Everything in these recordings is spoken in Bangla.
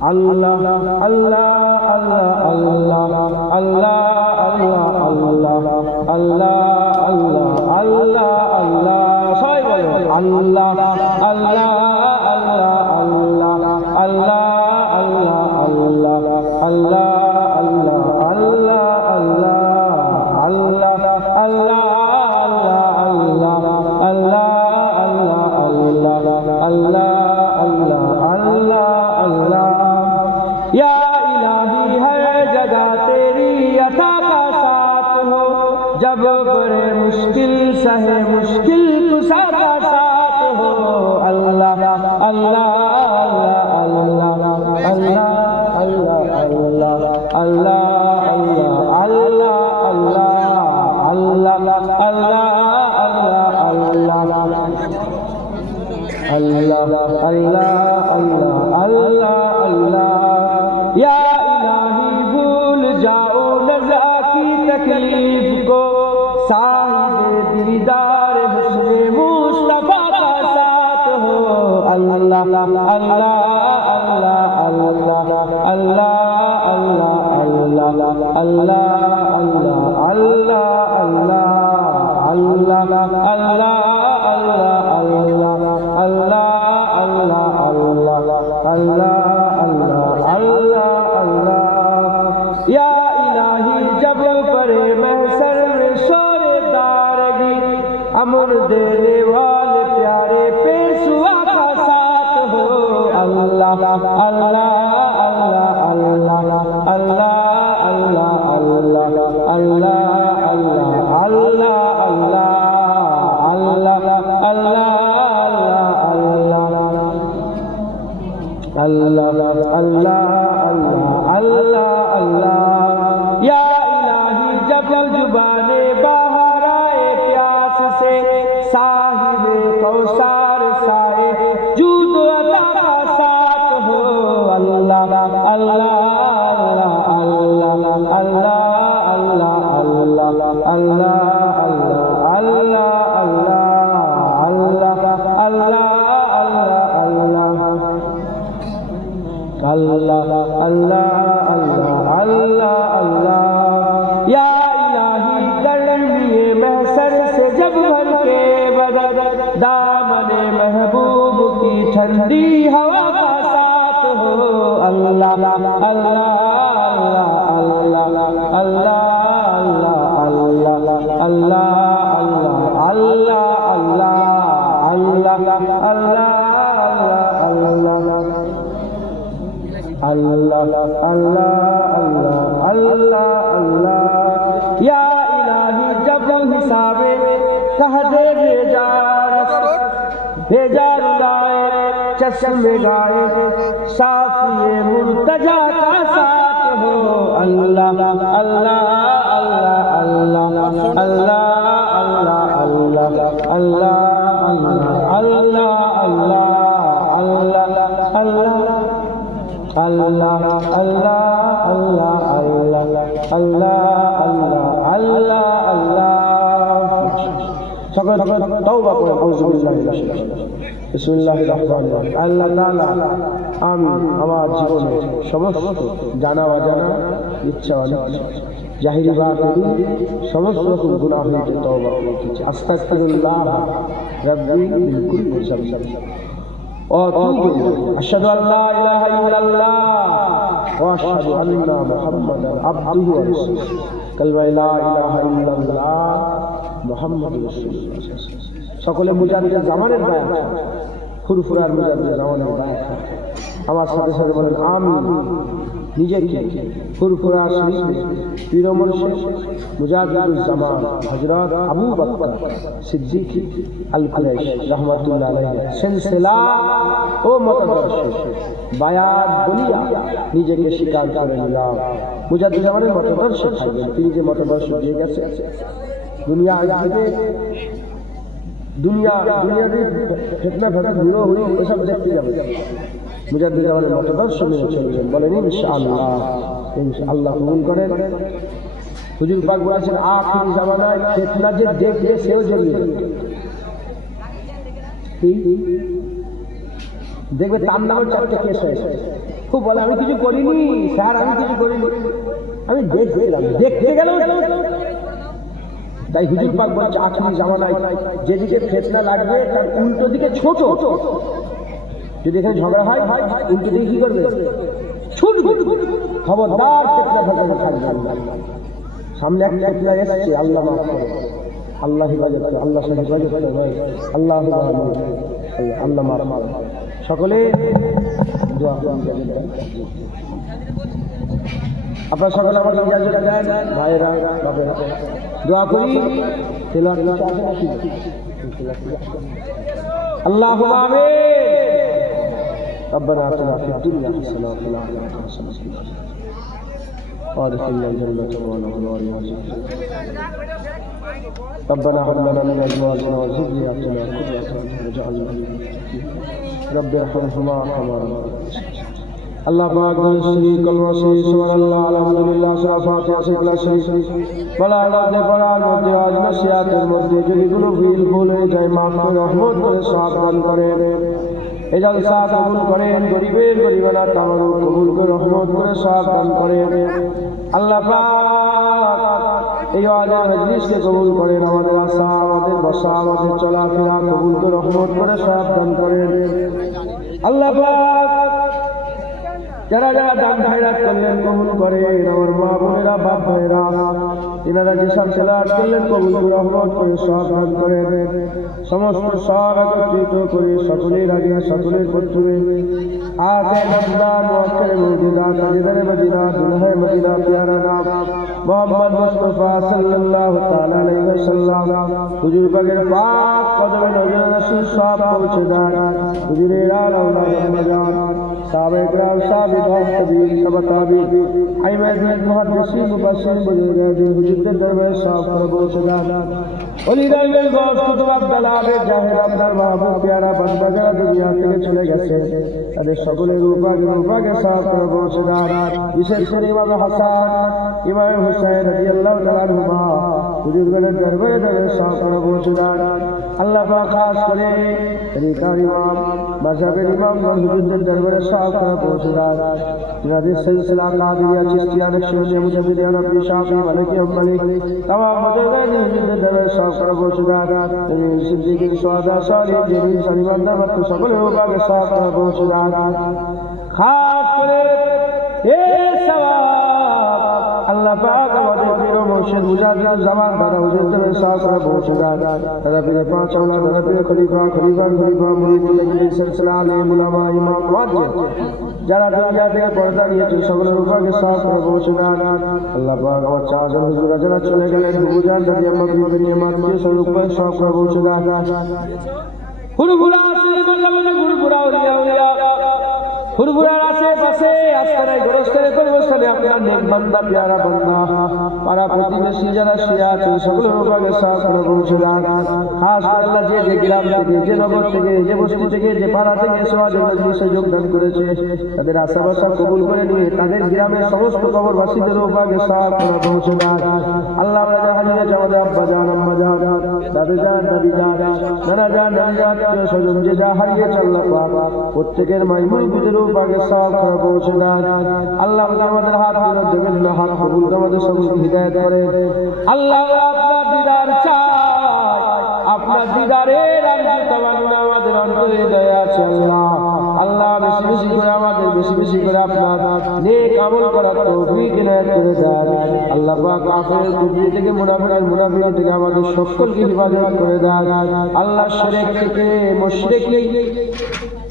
আল্লাহ আল্লাহ আল্লাহ আল্লাহ আল্লাহ আল্লাহ আল্লাহ আল্লাহ আল্লাহ আল্লাহ আল্লাহ সবাই বলে আল্লাহ আল্লাহ আল্লাহ আল্লাহ আল্লাহ আল্লাহ আল্লাহ আল্লাহ আল্লাহ আল্লাহ আল্লাহ আল্লাহ जब बड़े मुश्किल सहे मुश्किल कुशा का साथ हो अल्लाह अल्लाह अल्लाह अल्लाह अल्लाह अल्लाह अल्लाह अल्लाह अल्लाह अल्लाह अल्लाह अल्लाह अल्लाह अल्लाह अल्लाह या इलाही भूल जाओ नज़ा की तकलीफ को साहिब दीदार हुस्ने मुस्तफा का साथ हो अल्लाह अल्लाह अल्लाह अल्लाह अल्लाह अल्लाह अल्लाह अल्लाह अल्लाह अल्लाह अल्लाह या इलाही जब परे महशर में शोरे दारगी अमर देने वाले प्यारे पेशवा का साथ हो अल्लाह अल्लाह अल्लाह अल्लाह अल्लाह अल्लाह अल्लाह अल्लाह अल्लाह अल्लाह अल्लाह अल्लाह अल्लाह अल्लाह अल्लाह या इलाही जब जुबाने बाहर आए प्यास से साहिबे कौसार साए जूद अता का साथ हो अल्लाह अल्लाह अल्लाह अल्लाह अल्लाह अल्लाह अल्लाह अल्लाह अल्लाह अल्लाह अल्लाह अल्लाह अल्लाह अल्लाह या इलाही दरमिए महशर से जब भर के बदर दामने महबूब की ठंडी हवा का साथ हो अल्लाह अल्लाह अल्लाह अल्लाह अल्लाह अल्लाह अल्लाह अल्लाह अल्लाह अल्लाह अल्लाह अल्लाह अल्लाह अल्लाह अल्लाह या इलाही जब हिसाबे कह दे भेजा रुलाए चश्मे गाए साफिए मुर्तजा का साथ हो अल्लाह अल्लाह अल्लाह अल्लाह अल्लाह अल्लाह अल्लाह अल्लाह अल्लाह अल्लाह अल्लाह अल्लाह अल्लाह अल्लाह अल्लाह अल्लाह अल्लाह अल्लाह সকল তওবা করে আউযুবিল্লাহি মিনাশ শাইতানির বিসমিল্লাহির রহমানির রহিম আল্লাহ তাআলা আমি আমার জীবনে সমস্ত জানা অজানা ইচ্ছা অনিচ্ছা জাহিরি বাতিনি সমস্ত রকম গুনাহ হইতে তওবা করেছি আস্তাগফিরুল্লাহ রাব্বি মিন কুল্লি যামব أشهد أن لا إله إلا الله وأشهد أن محمدا عبده ورسوله كلمة لا إله إلا الله محمد رسول الله সকলে মুজাদ্দিদ জামানের বায়াত ফুরফুরার মুজাদ্দিদ জামানের বায়াত আমার সাথে সাথে বলেন আমিন নিজেকে ফুরফুরা শরীফে পীর মুর্শিদ মুজাদ্দিদুল জামান হযরত আবু বকর সিদ্দিক আল কুরাইশ রাহমাতুল্লাহ আলাইহি সিলসিলা ও মতাদর্শ বায়াত বলিয়া নিজেকে স্বীকার করে নিলাম মুজাদ্দিদ জামানের মতাদর্শ থাকবেন তিনি যে মতাদর্শ দিয়ে গেছে দুনিয়া দুনিয়াতে ফিতনা ফাসাদ দূর হয়ে এসব দেখতে যাবে মুজাদ্দিদ জামানের মতাদর্শ মেনে চলবেন বলেন ইনশাআল্লাহ কবুল করেন হুজুর পাক বলেছেন আখির জামানায় ফিতনা যে দেখবে সেও জড়িয়ে দেখবে তার নামে চারটে কেস হয়েছে ও বলে আমি কিছু করিনি স্যার, আমি কিছু করিনি, আমি দেখছিলাম, দেখতে গেলেও। তাই হুজুর পাক বলছে আখিরি জামানায় যেদিকে ফিতনা লাগবে তার উল্টো দিকে ছোট। যদি এখানে ঝগড়া হয় উল্টো দিকে কি করবে? ছুটবে। খবরদার ফিতনা ফাসাদে থাকবে না। সামনে একটা ফিতনা এসেছে, আল্লাহ মাফ করে, আল্লাহ হিফাজত করে, আল্লাহ হিফাজত করে, আল্লাহ আল্লাহ মাফ করে। সকলে দোয়া করুন। আপনারা সকলে আমাকে ইজাজত দেন ভাইরা বাপেরা, দোয়া করি। আল্লাহুম্মা আমিন। ربنا آتنا في الدنيا حسنة وفي الآخرة حسنة وادخلنا الجنة مع الأبرار ربنا هب لنا من أزواجنا وذرياتنا قرة أعين واجعلنا للمتقين رب ارحمهما كما ربياني আল্লাহ পাক শ্রী কলমা শ্রী সুবহানাল্লাহ আলহামদুলিল্লাহ সূরা ফাতিহা ইখলাস শরীফ বলার মধ্যে আজ নসিহতের মধ্যে যদি কোনো ভুল হয়ে যায় মাফ করে রহমত করে সাবধান করেন। এই জলসা কবুল করেন, গরিবের গরিবানা তামারু কবুল করে রহমত করে সাবধান করেন। আল্লাহ পাক এই ওয়াজের মজলিসকে কবুল করেন, আমাদের আশা, আমাদের বসা, আমাদের চলাফেরা কবুল করে রহমত করে সাবধান করেন। আল্লাহ পাক যারা যারা দান খয়রাত করলেন কবুল করেন, আমার মা বোনেরা বাপ ভাইরা এনারা যেসব সেলাত করলেন কবুল করে রহমত করে সাবধান করেন। সমস্ত সব একত্রিত করে সকলের আগে সকলের পত্রে আগে নামদার মুআক্কারে মুজিদা তাজিদারে মদিনা দুলহে মদিনা প্যারা নাম মুহাম্মদ মুস্তাফা সাল্লাল্লাহু তাআলা আলাইহি ওয়াসাল্লাম হুজুর পাকের পাক কদমে নজর রাসূল সব পৌঁছে দেন। হুজুরের আওলাদ জান সাহাবায়ে کرام সাহাবীগণ তাবিঈন তবা তাবিঈন আইমায়ে মুহাদ্দিসিন মুফাসসিরিন বুজুর্গান হুজুরদের দরবারে সব করে পৌঁছে দেন। ওলিদের গৌস কুতুব আব্দালাবে জাহির আপনার মাহবুব প্যারা বান্দা যারা দুনিয়া থেকে চলে গেছে তাদের সকলের রূপাকে সব করে পৌঁছে দেন। বিশেষ করে ইমাম হাসান ইমাম হুসাইন রাদিয়াল্লাহু তাআলা আনহুমা হুজুরদের দরবারে সব করে পৌঁছে দেন। আল্লাহ পাক খাস করে তরিকার ইমাম মাযহাবের ইমাম হুজুরদের দরবারে সব করে পৌঁছে দেন। যাদের সিলসিলা কাদিরিয়া চিশতিয়া নকশবন্দিয়া মুজাদ্দিদিয়া নবী শাফি মালিকি হাম্বলি तमाम মুজাদ্দিদ হুজুরদের দরবারে সব করে পৌঁছে দেন। সিদ্দিকীন সুহাদা সালিহিন জলিল সালিমান দামাত সকলের রূপাকে সব করে পৌঁছে দেন। খাস করে এই সওয়াব আল্লাহ পাক আমাদের পীর মুর্শিদ মুজাদ্দিদ জামান দাদা হুজুরদের সব করে পৌঁছে দেন। দাদা পীরের পাঁচ আওলাদ, দাদা পীরের খলিফা মুরিদ মুজাদ্দিদ সিলসিলা আলিম উলামা ইমাম মুয়াজ্জিন যারা দুনিয়া থেকে পর্দা নিয়েছে সকলের রূপাকে সব করে পৌঁছে দেন। আল্লাহ পাক আমার চাচার হুজুরা যারা চলে গেলেন বুঝান দাদি আম্মা বিবি নিয়ামত দিয়ে সব সব করে পৌঁছে দেন। হুরগুলা হুরগুলা হুরগুলার আশেপাশে আজকের গোরস্থানে পরিবেশনে আপনার নেক বান্দা প্যারা বান্দা পাড়া প্রতিবেশী যারা শুয়ে আছে সকলের রূপাকে সব করে পৌঁছে দেন। খাস করে আল্লাহ যে গ্রাম থেকে, যে নগর থেকে, যে বস্তি থেকে, যে পাড়া থেকে সওয়াজে মজলিসে যোগদান করেছে তাদের আশা কবুল করে নিয়ে তাদের গ্রামের সমস্ত কবরবাসীদের রূপাকে সব করে পৌঁছে দেন। আল্লাহ আমরা যারা হাজির আছে আমাদের আব্বা জান আম্মা জান দাদু জান দাদি জান নানা জান নানি জান আত্মীয় স্বজন যে যা হারিয়েছে আল্লাহ পাক প্রত্যেকের মাইমুই বিদের রূপাকে সব করে পৌঁছে দেন। আল্লাহ আমাদের হাত ফেরত দেবেন না, হাত কবুল করে আমাদের সকলকে হিদায়াত করেন। আল্লাহ আপনার দিদার চাই, আপনার দিদারের আরজু তামান্না আমাদের অন্তরে দয়া আছে। আল্লাহ আল্লাহ বেশি বেশি করে আমাদের বেশি বেশি করে আপনার নেক আমল করার তৌফিক ইনায়াত করে দেন। আল্লাহ পাক কাফের কুফরি থেকে মুনাফিক থেকে আমাদের সকলকে হিফাজত করে দেন। আল্লাহ শিরক থেকে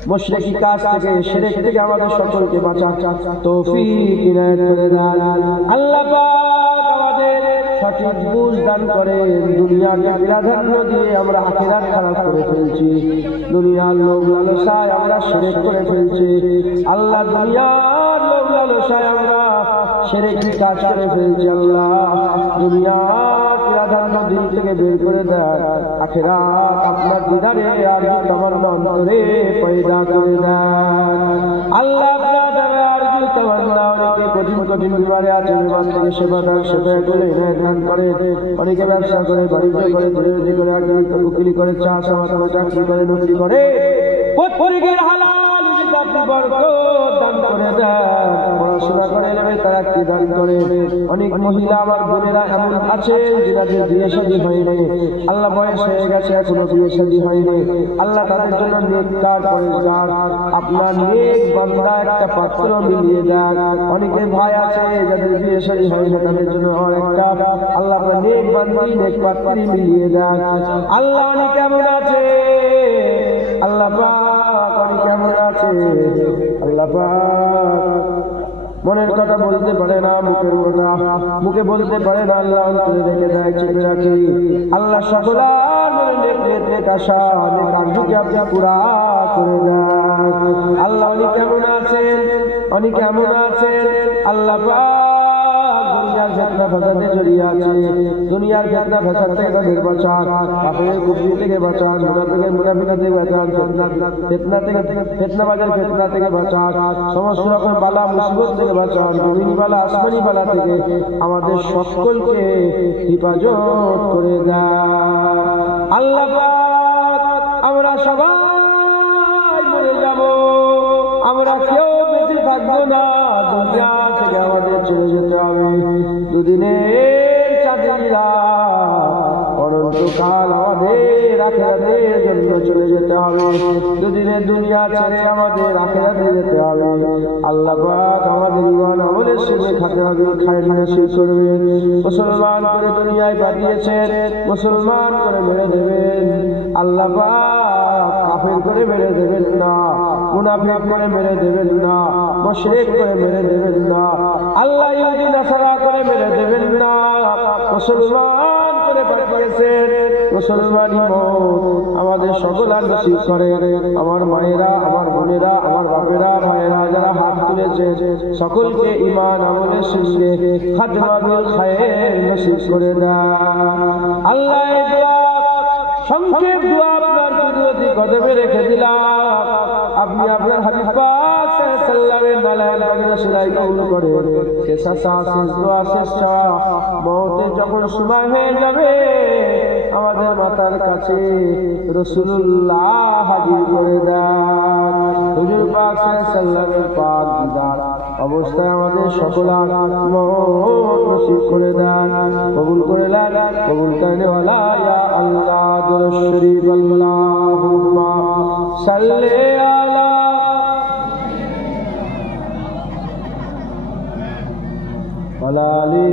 মুশরিকি কাজ থেকে শিরক থেকে আমাদের সকলকে বাঁচার তৌফিক ইনায়াত করে দেন। আল্লাহ পাক আমাদের সঠিক বুঝ দান করেন। দুনিয়াকে প্রাধান্য দিয়ে আমরা আখিরাত খারাপ করে ফেলছি, দুনিয়ার লোভ লালসায় আমরা শিরক করে ফেলছি। আল্লাহ দুনিয়ার লোভ লালসায় আমরা শিরকি কাজ করে ফেলছি। আল্লাহ দুনিয়ার প্রাধান্য দিল থেকে বের করে দেন, আখিরাত আপনার দিদারে আর তামান্না অন্তরে পয়দা করে দেন। আল্লাহ আপনার দ্বারা আরজু তামান্না অনেকে কঠিন কঠিন বিমারে আছে, বিমান থেকে সেবা দান সেবা করে ইনায়াত দান করে, অনেকে ব্যবসা করে বাণিজ্য করে দরিদ্রি করে উকিলি করে চাষাবাদ করে চাকরি করে নকরি করে প্রত্যেকের হালাল রিজিক আপনি বরকত দান করে দেন, পড়াশোনা করে এলেমে তারাক্কি দান করে। অনেক মহিলা আমার বোনেরা এমন আছে যাদের বিয়ে শাদী হয়নি, আল্লাহ বয়স হয়ে গেছে এখনো বিয়ে শাদী হয়নি, আল্লাহ তাদের জন্য নেককার পরেশগার আপনার নেক বান্দা একটা পাত্র মিলিয়ে দেন। অনেকের ভাই আছে যাদের বিয়ে শাদী হয়নি, তাদের জন্য একটা আল্লাহ নেক বান্দি নেক পাত্রী মিলিয়ে দেন। আল্লাহ অনেক কেমন আছে, আল্লাহ পাক অনেক কেমন আছে, আল্লাহ পাক মনের কথা বলতে পারে না, মুখের কথা মুখে বলতে পারে না, আল্লাহ অন্তরে রেখে দেয়, চেপে রাখি। আল্লাহ সকল নেক আশা নেক আরজুকে আপনি পুরা করে দেন। আল্লাহ অনেক কেমন আছেন, অনেক কেমন আছেন, আল্লাহ পাক দুনিয়ার ফিতনা ফাসাদে জড়িয়ে আছে, দুনিয়ার ফিতনা ফাসাদ থেকে তাদের বাঁচান, কাফেরের কুফরি থেকে বাঁচান, মুনাফিকদের থেকে বাঁচান, ফিতনা থেকে ফিতনাবাজের ফিতনা থেকে বাঁচান, সমস্ত রকম বালা মুসিবত থেকে বাঁচান, জমিনি বালা আসমানি বালা থেকে আমাদের সকলকে হেফাজত করে দেন। আল্লাহ পাক আমরা সবাই মরে যাব, আমরা কেউ বেঁচে থাকবো না, দুনিয়া থেকে আমাদের চলে যেতে হবে। দুদিনের চাঁদের রাত অনন্তকাল আমাদের আখিরাতের জন্য চলে যেতে হবে। দুদিনের দুনিয়া ছেড়ে আমাদের আখিরাতে যেতে হবে। আল্লাহ পাক আমাদের ঈমান আমলের সঙ্গে খাতে হবে, খায়ের নসিব করবে। মুসলমান করে দুনিয়ায় পাঠিয়েছেন, মুসলমান করে মেরে দেবেন। আল্লাহ পাক কাফের করে মেরে দেবেন না, মুনাফিক করে মেরে দেবেন না, মুশরিক করে মেরে দেবেন না, আল্লাহ ইহুদি নাসারা করে মেরে দেবেন না। মুসলমান করে পাঠিয়েছেন, মুসলমানই মত আমাদের সকল নসিব করে। আমার মায়েরা, আমার বোনেরা, আমার বাপেরা, ভাইয়েরা যারা হাত তুলেছে সকলকে ঈমান আমলের সঙ্গে খাতমা বিল খায়ের নসিব করে দেন। আল্লাহ এই দোয়া সংক্ষেপ দোয়া আপনার কুদরতি কদমে রেখে দিলাম। আপনি আপনার হাবিব পাক সাল্লাল্লাহু আলাইহি ওয়াসাল্লামের সেলাই কবুল করে শেষ আশা শেষ দোয়া শেষ চাওয়া মওতের যখন সময় হয়ে যাবে আমাদের মাথার কাছে রাসূলুল্লাহ হাজির করে দেন। হুজুর পাক সাল্লাল্লাহু পাক দিদার অবস্থায় আমাদের সকলার মওত নসিব করে দেন, কবুল করে নেন, কবুল করনে ওয়ালা ইয়া আল্লাহ দুরূদ শরীফ আল্লাহুম্মা সাল্লি আলা ওয়ালা আলি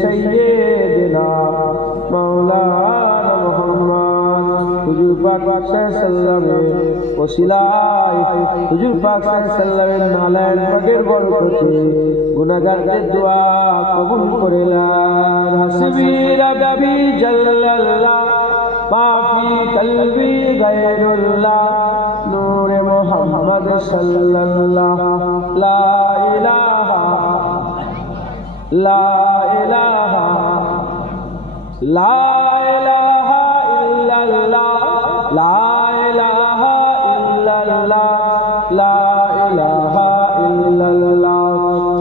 সাইয়্যিদিনা মাওলানা মুহাম্মদ। হুজুর পাক সাল্লাল্লাহু ওসিলায় হুজুর পাক সাল্লাল্লাহু নালায়ের পাকের বরকতে গুনাহগারদের দোয়া কবুল করে নেন। হাসবি রাব্বি জাল্লাল্লাহ মা ফি কলবি গায়রুল্লাহ নূরে মুহাম্মদ সাল্লাল্লাহ লা ইলাহা লা ইলাহা লা ইলাহা ইল্লাল্লাহ লা ইলাহা ইল্লাল্লাহ লা ইলাহা ইল্লাল্লাহ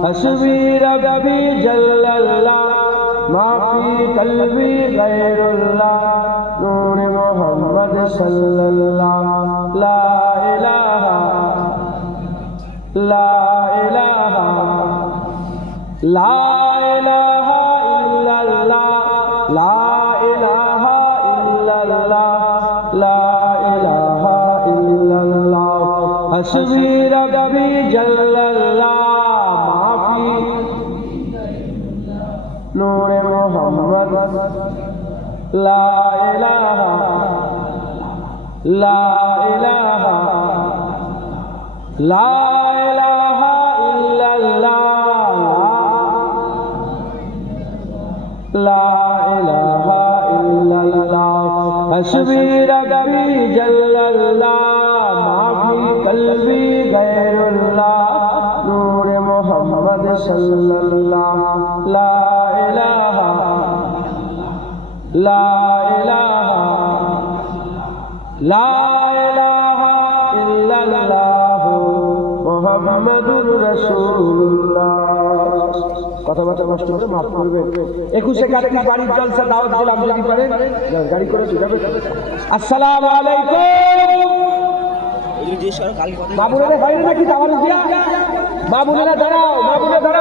হাসবি রাব্বি জাল্লাল্লাহ মা ফি কলবি গায়রুল্লাহ নূরে মুহাম্মদ সাল্লাল্লাহ লা ইলাহা লা ইলাহা লা ইলাহা ইল্লাল্লাহ লা ইলাহা ইল্লাল্লাহ লা ইলাহা ইল্লাল্লাহ হাসবি রাব্বি জাল্লাল্লাহ মা ফি নূরে মুহাম্মদ লা ইলাহা লা ইলাহা লা ইলাহা ইল্লাল্লাহ লা ইলাহা ইল্লাল্লাহ হাসবি রাব্বি জাল্লাল্লাহ মা ফি কলবি গায়রুল্লাহ নূরে মুহাম্মদ সাল্লাল্লাহ লা ইলাহা লা ইলাহা লা ইলাহা ইল্লাল্লাহ মুহাম্মাদুর রাসূলুল্লাহ। কথাবার্তা কষ্ট করে মাফ করবেন। 21 কার্তিক বাড়ির জলসা দাওয়াত দিলাম, যদি পারেন গাড়ি করে যাবে। আসসালামু আলাইকুম। বাবুরে হয় নাকি দাওয়াত দিয়া মা বোনেরা দাঁড়াও, মা বোনেরা দাঁড়াও।